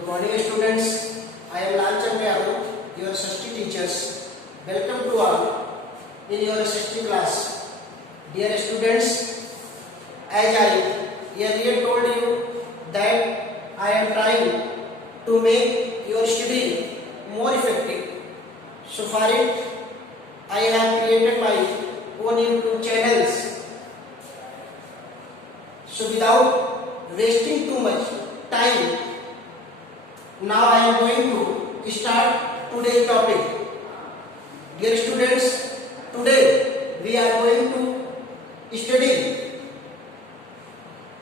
Good morning students. I am Lalchand Yadav, your Shashti teachers. Welcome to all in your Shashti class. Dear students, as I earlier told you that I am trying to make your study more effective. So for it, I have created my own YouTube channels. So without wasting too much time, now I am going to start today's topic. Dear students, today we are going to study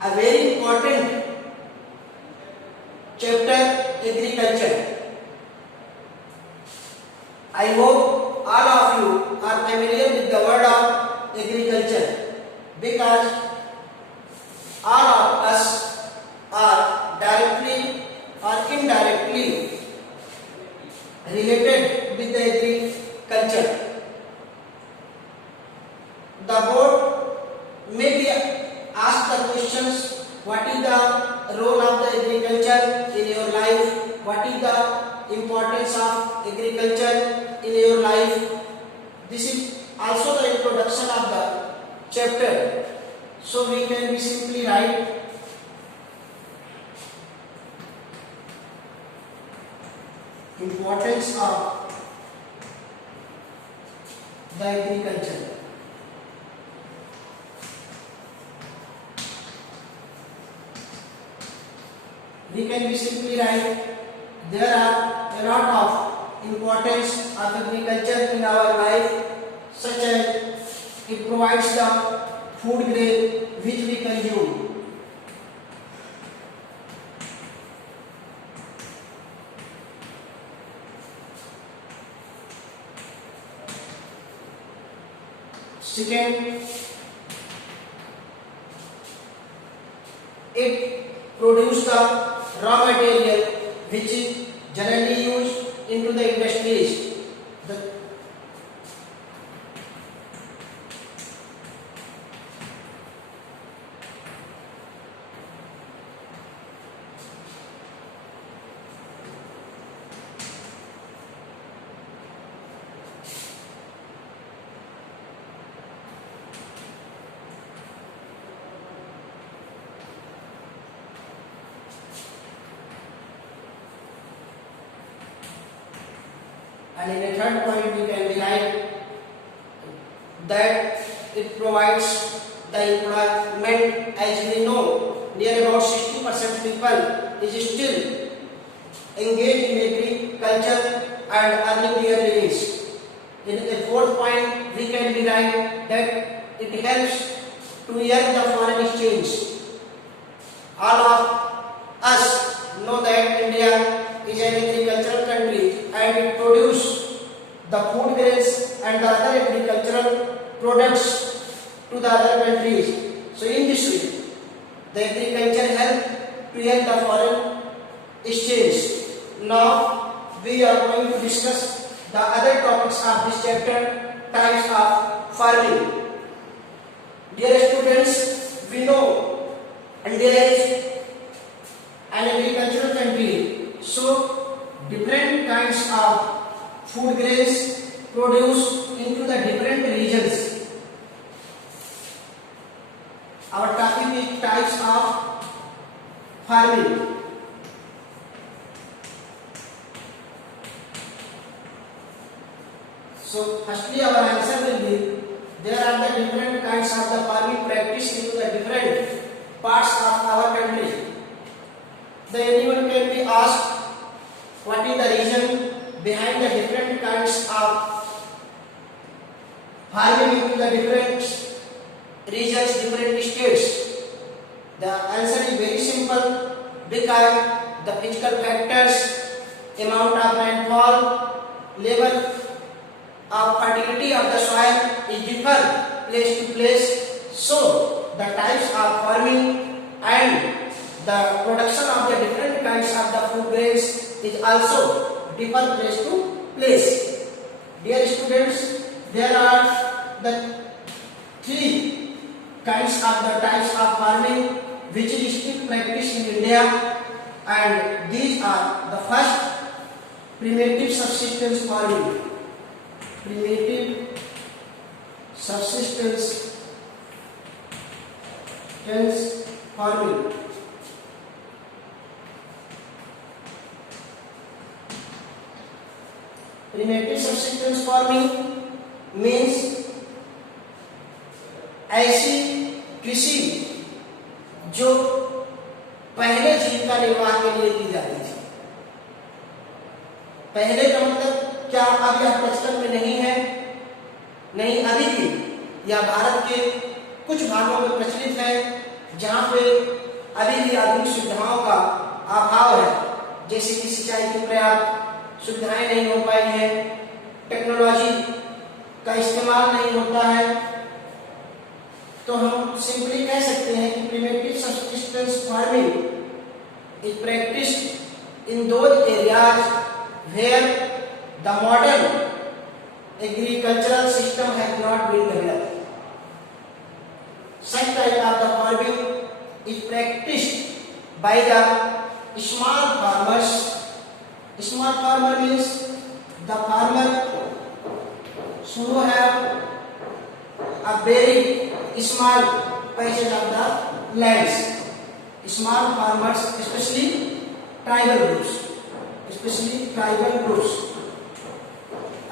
a very important chapter, agriculture. I hope all of you are familiar with the word of agriculture because all of us are directly or indirectly related with the agriculture. The board may be asked the questions: what is the role of the agriculture in your life? What is the importance of agriculture in your life? This is also the introduction of the chapter. So we can be simply write importance of the agriculture. We can be simply write there are a lot of importance of agriculture in our life, such as it provides the food grain which we consume. Second, it produces the raw material which is generally used into the industries. And in the third point, we can be write that it provides the employment. As we know, near about 60% people is still engaged in agriculture and earning their livings. In the fourth point, we can be write that it helps to earn the foreign exchange. All of us know that India is an agricultural country and it produces the food grains and the other agricultural products to the other countries. So in this way, the agriculture helps to earn the foreign exchange. Now we are going to discuss the other topics of this chapter, types of farming. Dear students, we know India is an agricultural country. So different kinds of food grains produced into the different regions. Our topic is types of farming. So firstly our answer will be there are the different kinds of the farming practiced into the different parts of our country. Then anyone can be asked what is the reason behind the different kinds of farming into the different regions, different states. The answer is very simple because the physical factors, amount of rainfall, level of fertility of the soil is different place to place. So the types of farming and the production of the different kinds of the food grains is also different place to place. Dear students, there are the three kinds of the types of farming which is still practiced in India and these are the first primitive subsistence farming. Primitive subsistence farming. Primitive subsistence farming means ऐसी कृषि जो पहले जीविका निर्वाह के लिए की जाती थी। पहले का मतलब क्या अब यह प्रचलन में नहीं है? नहीं, अभी भी यह भारत के कुछ भागों में प्रचलित है जहां पे अभी भी आधुनिक सुविधाओं का अभाव है, जैसे कि सिंचाई की पर्याप्त सुविधाएं नहीं हो पाई हैं, टेक्नोलॉजी का इस्तेमाल नहीं होता है। तो हम सिंपली कह सकते हैं कि primitive subsistence farming is practised in those areas where the modern agricultural system has not been developed. Such type of the farming is practiced by the small farmers. Small farmer means the farmer who have a very small patches of the lands. Small farmers, especially tribal groups.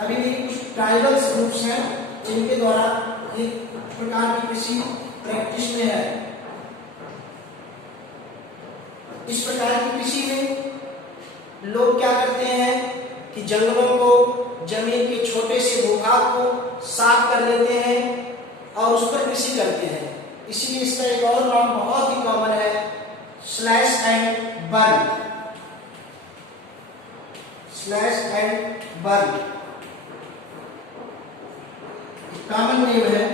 अभी भी कुछ tribal groups हैं जिनके द्वारा एक प्रकार की कृषि प्रैक्टिस में है। इस प्रकार की कृषि में लोग क्या करते हैं कि जंगलों को, जमीन के छोटे से भूभाग को साफ कर लेते हैं और उस पर कृषि करते हैं। इसीलिए इसका एक और नाम बहुत ही कॉमन है, slash and burn. Slash and burn common name है।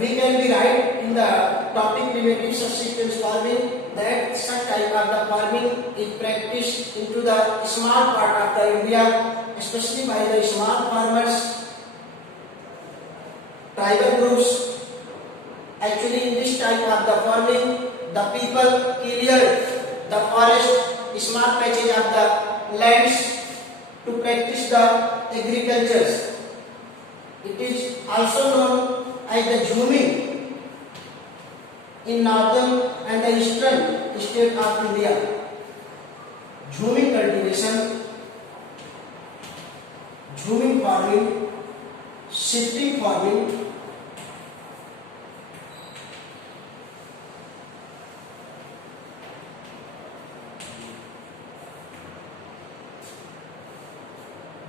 We can be right in the topic primitive subsistence farming that such type of the farming is practiced into the small part of the India, especially by the small farmers, tribal groups. Actually, in this type of the farming, the people cleared the forest, small patches of the lands to practice the agriculture. It is also known as the zooming in northern and the eastern state of India. Zooming cultivation, zooming farming, shifting farming,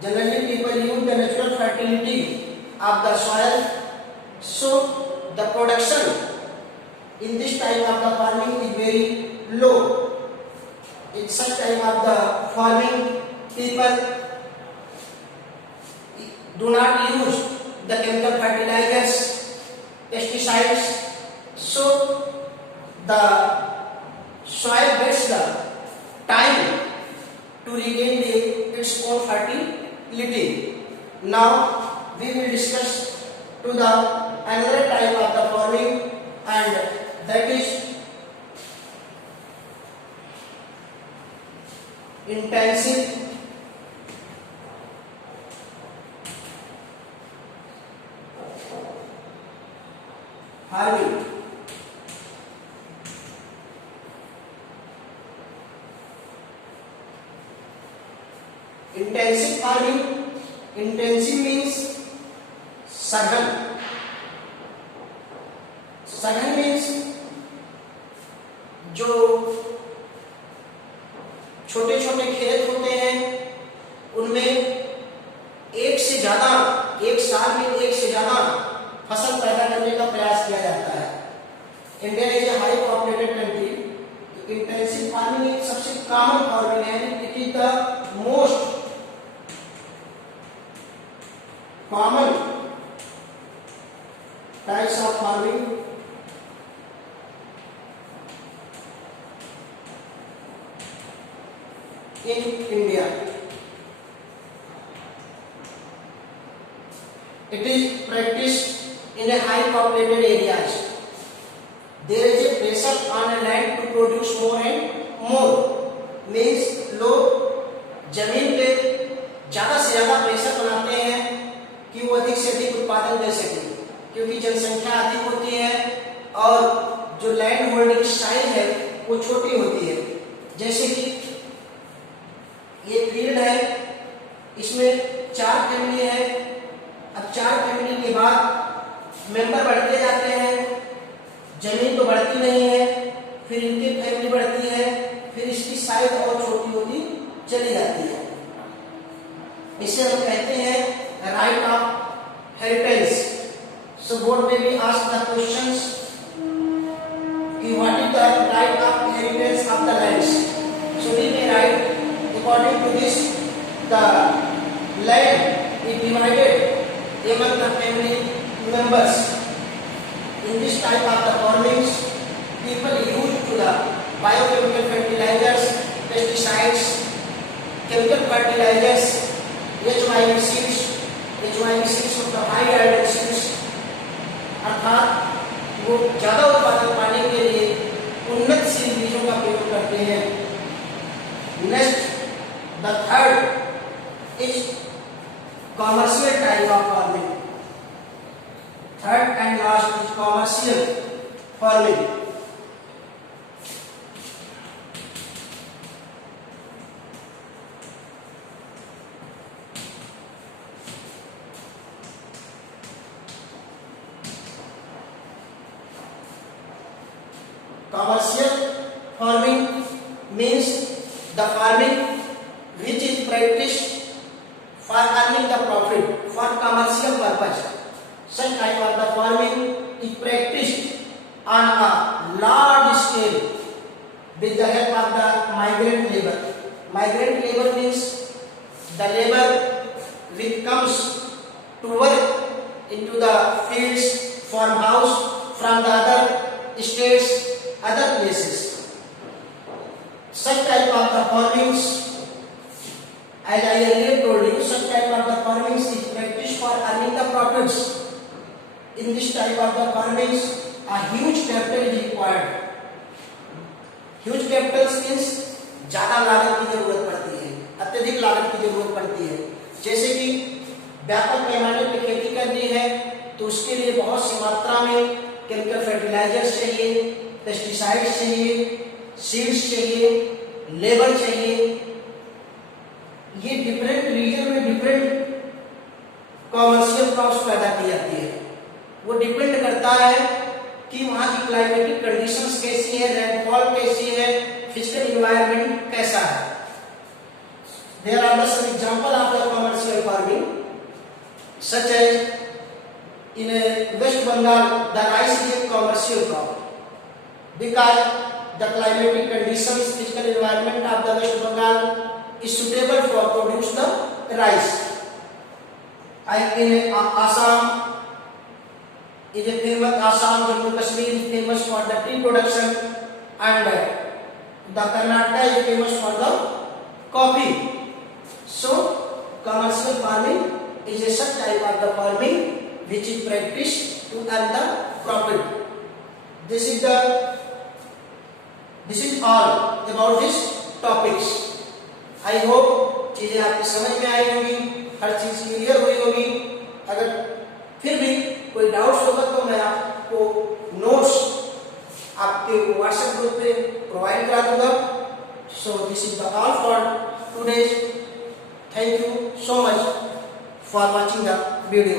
generally people use the natural fertility of the soil, so the production in this type of the farming is very low. In such type of the farming, people do not use the chemical fertilizers, pesticides, so the soil gets the time to regain its own fertility. Now we will discuss to the another type of the farming, and that is intensive farming. Intensive farming, intensive means सघन। सघन means जो छोटे छोटे खेत होते हैं उनमें एक साल में एक से ज्यादा फसल पैदा करने का प्रयास किया जाता है। India is a high populated country. Intensive farming एक सबसे कॉमन फार्मिंग है। It is the most common types of farming in India. It is practiced in a high populated areas. there is a pressure on a land to produce more and more, means लोग जमीन पे ज्यादा से ज्यादा pressure बनाते हैं कि वो अधिक से अधिक उत्पादन दे सके, क्योंकि जनसंख्या अधिक होती है और जो लैंड होल्डिंग साइज है वो छोटी होती है। जैसे कि ये फील्ड है, इसमें 4 फैमिली है। अब 4 फैमिली के बाद मेंबर बढ़ते जाते हैं, जमीन तो बढ़ती नहीं है, फिर इनकी फैमिली बढ़ती है, फिर इसकी साइज और छोटी होती चली जाती है। इसे हम कहते हैं right of heritage. So board में भी आस्क द क्वेश्चंस कि what is the right of heritage of the lands. So we may write according to this the land is divided among the family members. In this type of the farmings, people used to the biochemical fertilizers, pesticides, chemical fertilizers, HYB seeds of the high iron seeds, अर्थात वो ज्यादा उत्पादन पाने के लिए उन्नत seed बीजों का प्रयोग करते हैं। Next, the third is commercial type of farming. Third and last is commercial farming. Commercial farming means the farming which is practiced for earning the profit for commercial purpose. Such type of the farming is practiced on a large scale with the help of the migrant labor. Migrant labor means the labor which comes to work into the fields, farmhouse from the other states, other places. Such type of the farmings, as I earlier told you, such type of the farmings is practiced for earning the profits. In this type of the farmings, a huge capital is required. Huge capital means ज्यादा लागत की जरूरत पड़ती है, अत्यधिक लागत की जरूरत पड़ती है। जैसे कि व्यापक पैमाने पर खेती करनी है तो उसके लिए बहुत सी मात्रा में केमिकल फर्टिलाइजर्स चाहिए, पेस्टिसाइड्स चाहिए, सीड्स चाहिए, लेबर चाहिए। ये डिफरेंट रीजन में डिफरेंट कॉमर्शियल क्रॉप्स पैदा की जाती है। वो डिपेंड करता है कि वहाँ की क्लाइमेटिक कंडीशंस कैसी है, रेनफॉल कैसी है, फिजिकल एनवायरनमेंट कैसा है। There are some example of the commercial farming such as in West Bengal the rice is a commercial crop because the climatic conditions, physical environment of the West Bengal is suitable for produce the rice. And in Assam is a famous, Assam, Jammu Kashmir is famous for the tea production, and the Karnataka is famous for the coffee. So commercial farming is a such type of the farming which is practiced to earn the profit. This is all about this topics. I hope चीजें आपकी समझ में आई होगी, हर चीज clear हुई होगी। अगर फिर भी कोई डाउट्स होगा तो मैं आपको नोट्स आपके व्हाट्सएप ग्रुप पे प्रोवाइड करा दूंगा। So this is the all for today. Thank you so much for watching the video.